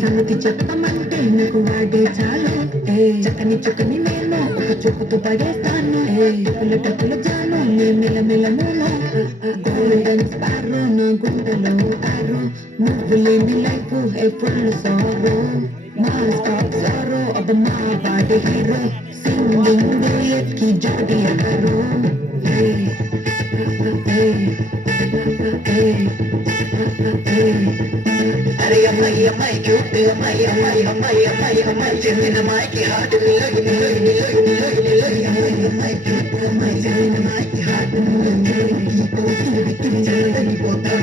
సంగతి చెప్పమంటే నాకు వాడే చాలు చక్కని చుక్కని నేను ఒక చూపుతూ పడేస్తాను టప్పుల టప్పుల జాను మెల్ల మెల్ల మూల గోల్డెన్ స్పారో నా గుండెలో ఆరో నువ్వు లేని లైఫ్ ఫుల్ సారో మా స్టాప్ సారో अब మా బాడీ హీరో సింగింగ్ డూయట్ కి జోడి అగరో अरे अम्माई अम्माई क्यूट अम्माई अम्माई अम्माई अम्माई अम्माई चंदन अम्माई की हार्ट लगी लगी लगी लगी लगी अम्माई अम्माई क्यूट अम्माई चंदन अम्माई की हार्ट लगी लगी तो सूरी तुम चलनी पोता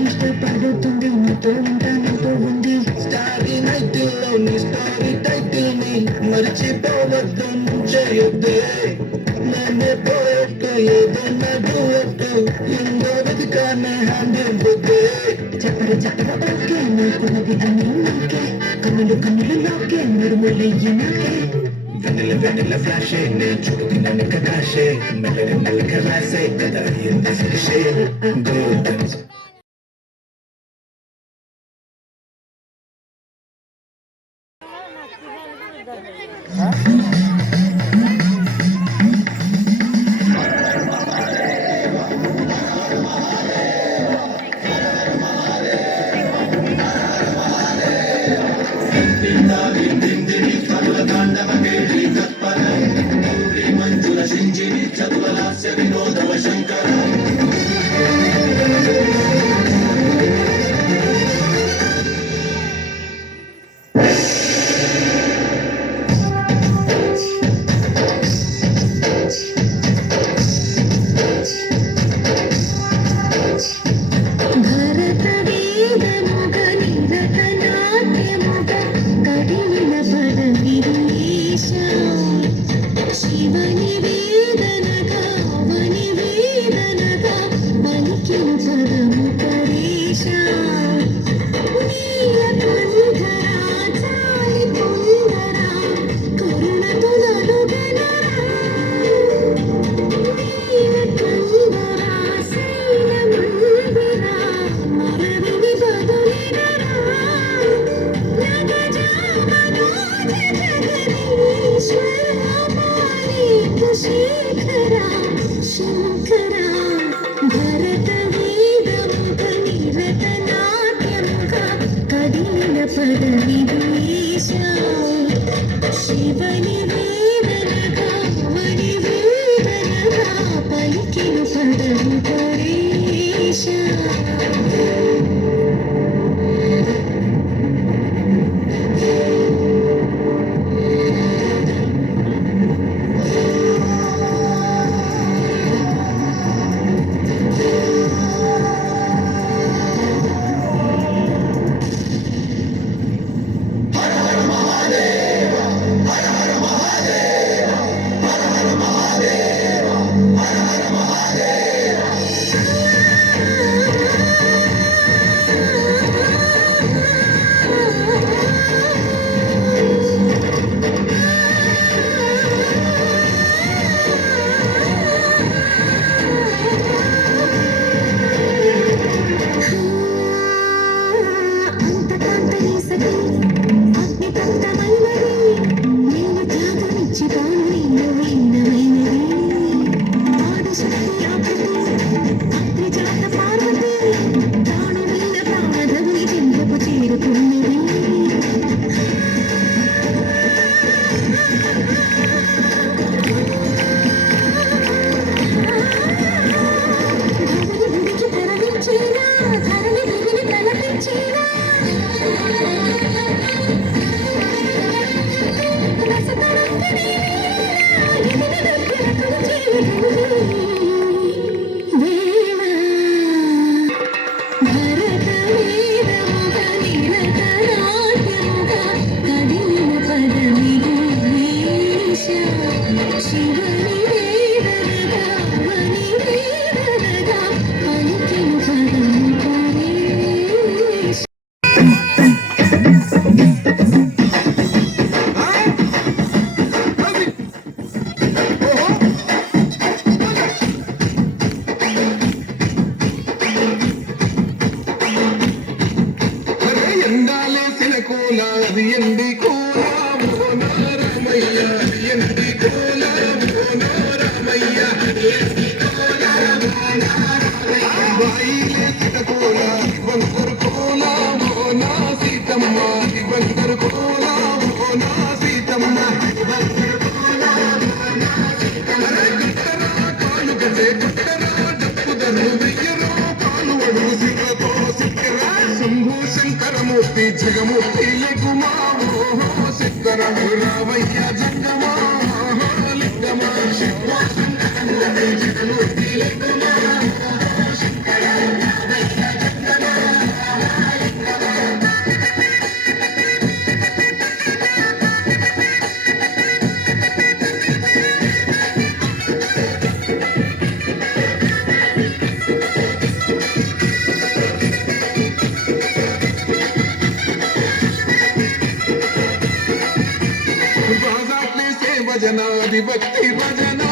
ఇష్టపడుతుంది నీతో ఉంటానంటూ ఉంది స్టారీ నైట్ లో నీ స్టారీ టైటిల్ ని మర్చిపోవద్దు చేయొద్దే నన్నే పోయొట్టు ఏదన్నా డూయొట్టు ఎందో వెతికానే హ్యాండిల్ బుద్దే చక్కర చక్కర ఓకే నీకున్నది అని నాకే కన్నులు కన్నులు నాకే నిర్మూలయ్యి నాకే వెన్నెల వెన్నెల ఫ్లాషే నే చూపుతున్న నిక్క కాషే మెల్లగా మెల్లగా రాసే కదా ఎంత శిక్షే గోల్డెన్ పదవిదేశ శివని వేదనగా మణి వేదనగా పలికిన పదవి పరేశ శంకరమూర్తి జగమూర్తి లెగుమా శంకరం రావయ్య జంగమా లింగమా శంకరమూర్తి జగమూర్తి లెగుమా భజన విభక్తి భజన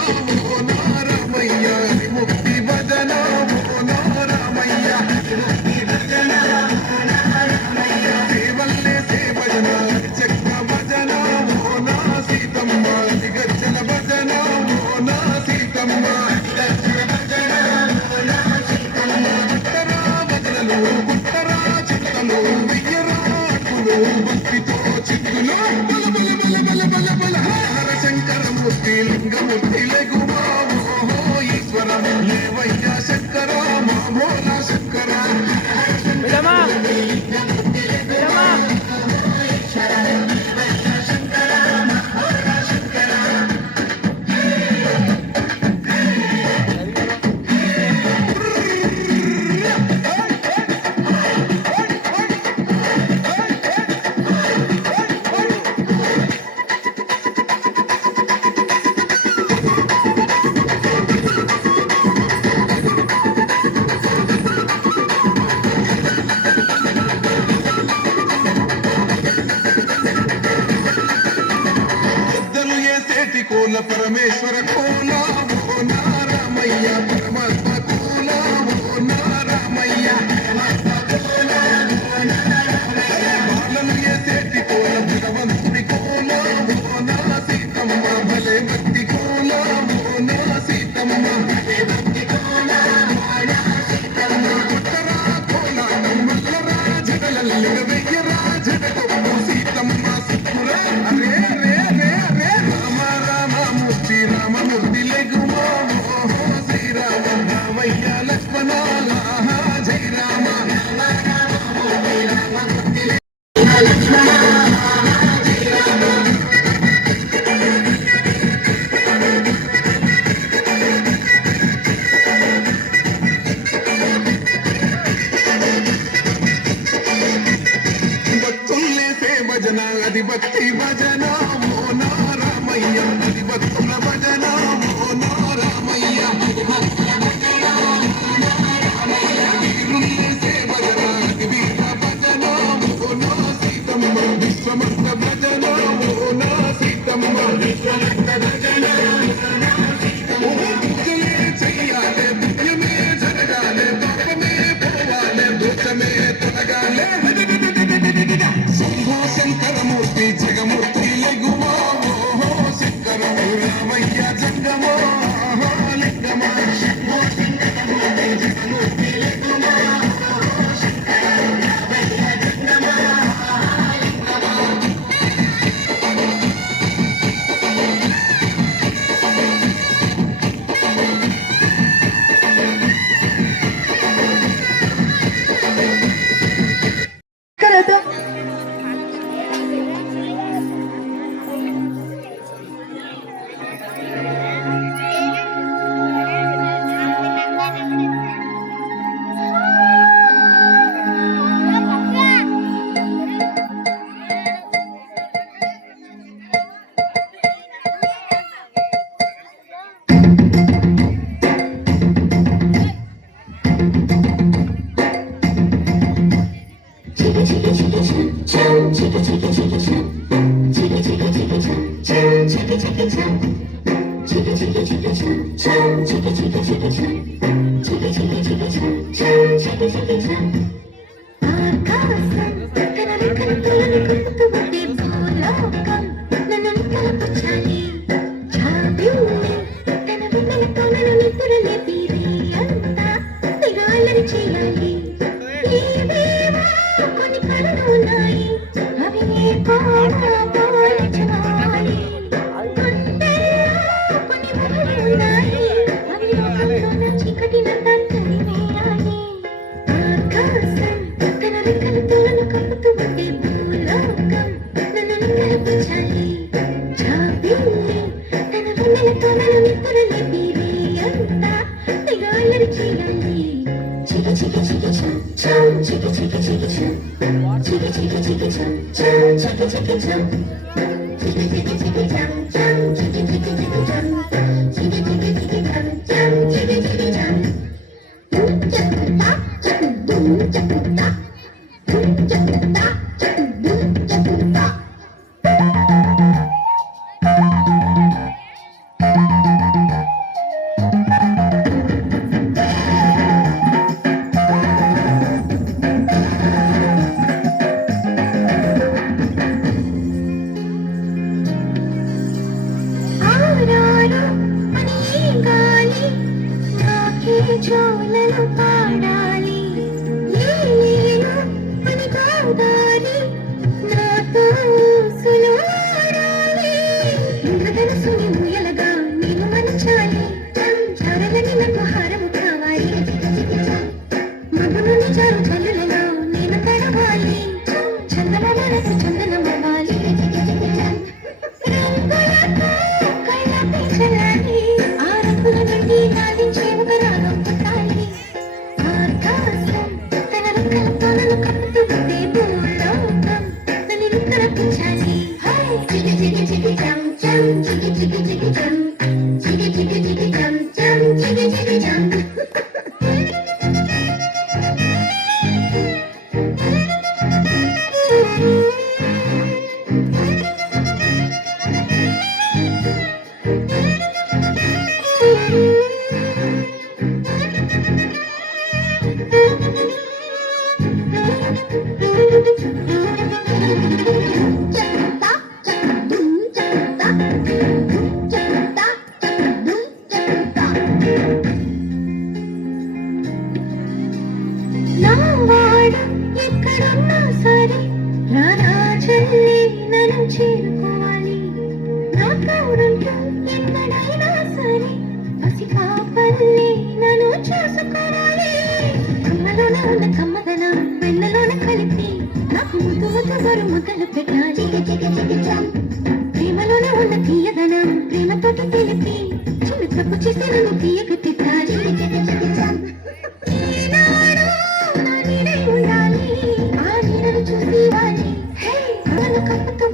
ఓ నారామయ్య ముక్తి భజన ఓ నారామయ్య ముక్తి భజన దేవల్లే సే భజన చక్ర భజన ఓ నా సీతమ్మ గజ్జల భజన ఓ నా సీతమ్మ గజ్జల భజన ఓ నా సీతమ్మ కుట్టరా భజనలు కుట్టరా చిత్తలు వెయ్యరా అటులు భక్తితో చిత్తులు బల బల బల బల బల బల శంకరమూర్తి లింగమూర్తి లెగుమా ఈశ్వరం లేవయ్యా శంకర మామోలా శంకర కోల పరమేశ్వర కోల ఓ నారామయ్య పరమాత్మ కోల ఓ నారామయ్య బాలను ఏసేటి కోల భగవంతుడి కోల ఓ నా సీతమ్మ భలే భక్తి కోల ఓ నా సీతమ్మ కుట్టరా కోల మల్లరా జగలల్లిగ వెయ్యరా జగ నడిబత్తి భజన మోనా రామయ్య నడిబత్తుల భజన మోనా రామయ్య వీరుల్లేసే భజన వీర భజన మోనా సీతమ్మ విశ్వమంత భజన మోనా సీతమ్మ విశ్వమంత భజన పూజలే చెయ్యాలే పుణ్యమే జరగాలే పాపమే పోవాలే దోషమే తొలగాలే శంభో శంకరమూర్తి జగమూర్తి లఘుమా ఓహో శంకర రామయ్య జంగమో లింగమా శంభో శంకరమూర్తి జగమూర్తి లఘుమా ఓహో శంకర రామయ్య జంగమా లింగమా కరద చేయాలి కొన్ని కళలు ఉన్నాయి అవి కొన్ని వరలు ఉన్నాయి అవి చీకటినంతా తరివేయాలి ఆకాశం తన రెక్కలతోను కప్పుతూ ఉండే భూలోకం నన్ను నిక్కరపుచ్చాలి జాబిల్లి తన వెన్నెలతో నన్ను నిద్రలేపి అంతా తెగాలరి చేయాలి చికి చికి చికి చం చికి చికి చికి చం చికి చికి చికి చం చికి చికి చం చికి చికి చికి చం చికి చికి చికి చం చికి చికి చికి చం చికి చికి చం dum chak ta dum chak ta dum chak ta జోలలు పాడాలి లేను అని గోదారి నాతో సులువాడాలి ఇంద్రధనుసుని ముయలగా నేను మలచాలి చారలని నాకు హారము కావాలి మగును నిజారు చల్లులలో నేను తడవాలి చందనమనసు చందనమవ్వాలి రంగులతో కళ్ళపై చల్లాలి ఆ రంగుల నుండి నాదించే ఒక రాగం పుట్టాలి ఆకాశం తన రెక్కలతో నన్ను కప్పుతూ ఉండే భూలోకం నన్ను నిక్కరపుచ్చాలి చికి చికి చికి చం చం చికి చికి చికి చం చికి చికి చికి చం చం చికి చికి చం నావాడు ఎక్కడున్నా సరే రారాజల్లి నన్ను చేరుకోవాలి నా కౌరంతో ఎక్కడైనా సరే పసిపాపల్లి నన్ను చూసుకోవాలి కమ్మలోన ఉన్న కమ్మదనం వెన్నలోన కలిపి నాకు ముద్దు ముద్దు ముద్దలు పెట్టాలి ప్రేమలోన ఉన్న తీయదనం ప్రేమతోటి తెలిపి చిన్న తప్పు చేస్తే నన్ను తీయక తిట్టాలి ఈనాడు నా నీడై ఉండాలి ఆ నీడను చూసి వాలి నన్ను కప్పుతూ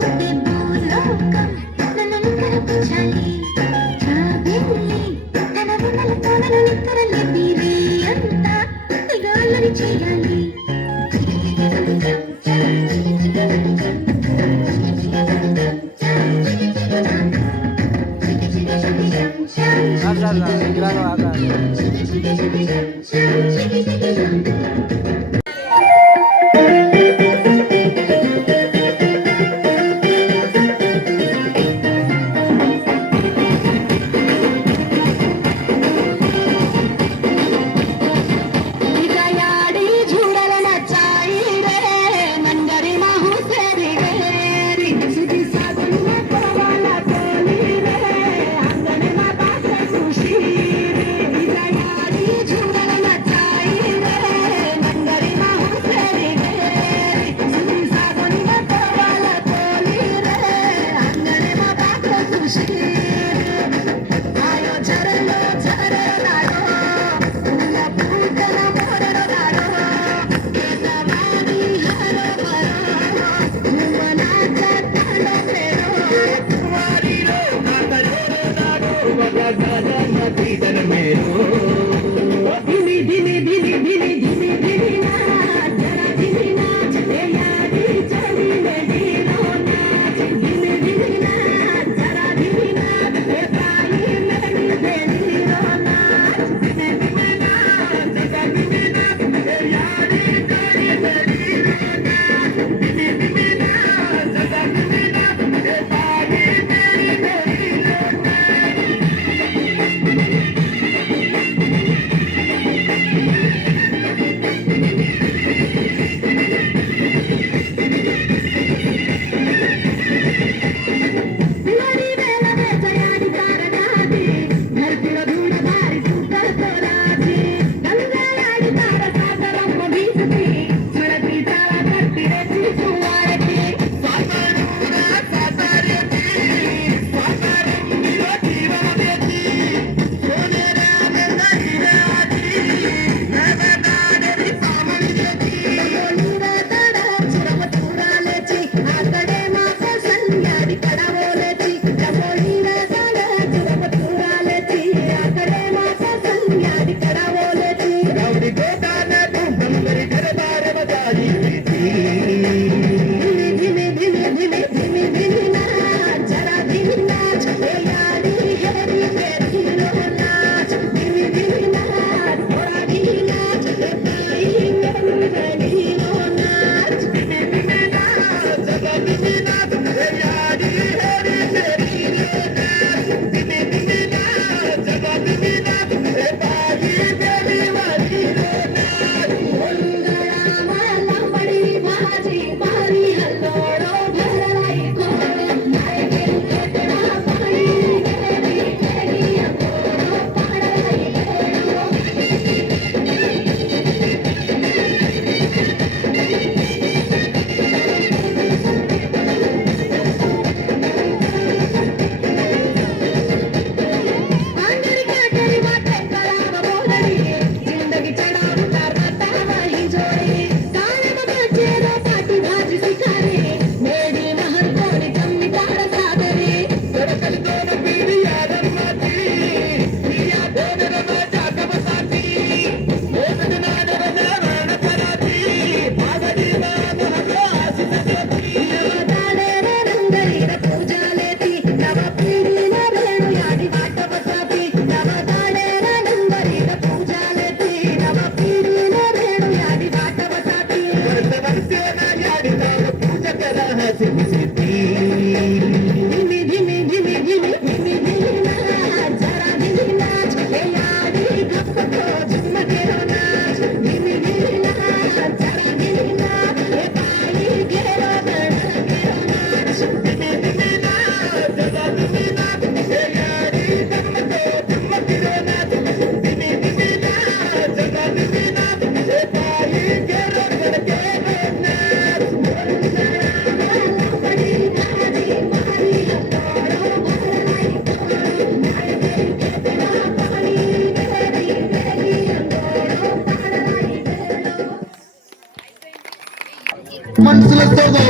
మనసులో సోగం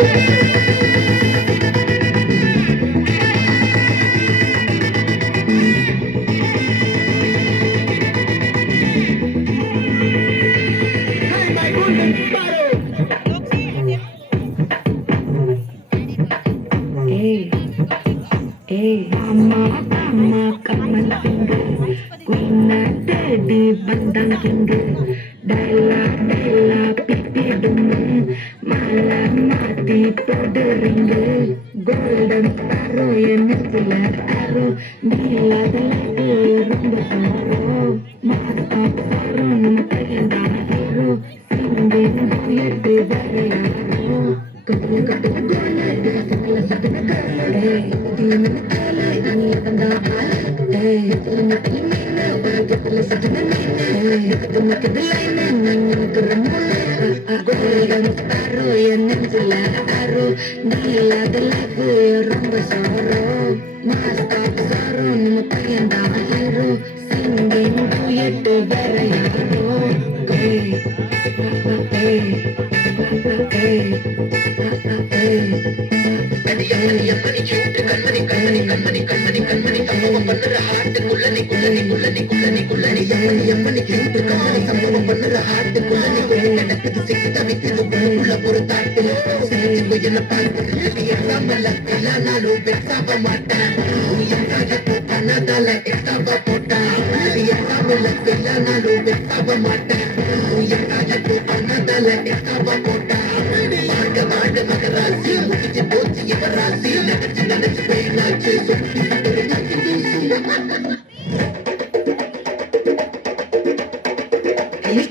மாத்தி போடுறீங்க கோல்டன் ஸ்பாரோ என்னத்துல ஆரோ நீ இல்லாத life ரொம்ப சாரோ மாஸ்டா சாரோ நம்ம பையன் தான் ஹீரோ சிங்கிங் டூயட் வேற யாரோ கட்டுல கட்டுல கோல சட்டுல சட்டுல கால தீன கால நீ வந்தா ஆல தீன தீன ஒரு கட்டுல சட்டுல நீன கட்டுல கட்டுல நீன கரமுல கோல்டன் ஸ்பாரோ என்னத்துல ஆரோ நீ இல்லாத life ரொம்ப சாரோ மாஸ்டா சாரோ நம்ம பையன் தான் ஹீரோ சிங்கிங் டூயட் வேற யாரோ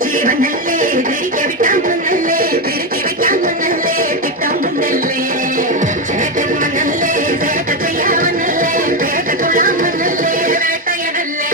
జీవనల్లే తిరిగి విటామనల్లే తిరిగి విటామనల్లే తిటామనల్లే చేతమనల్లే చేతయావనల్లే పేట కులామనల్లే వేటయనల్లే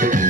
Thank you.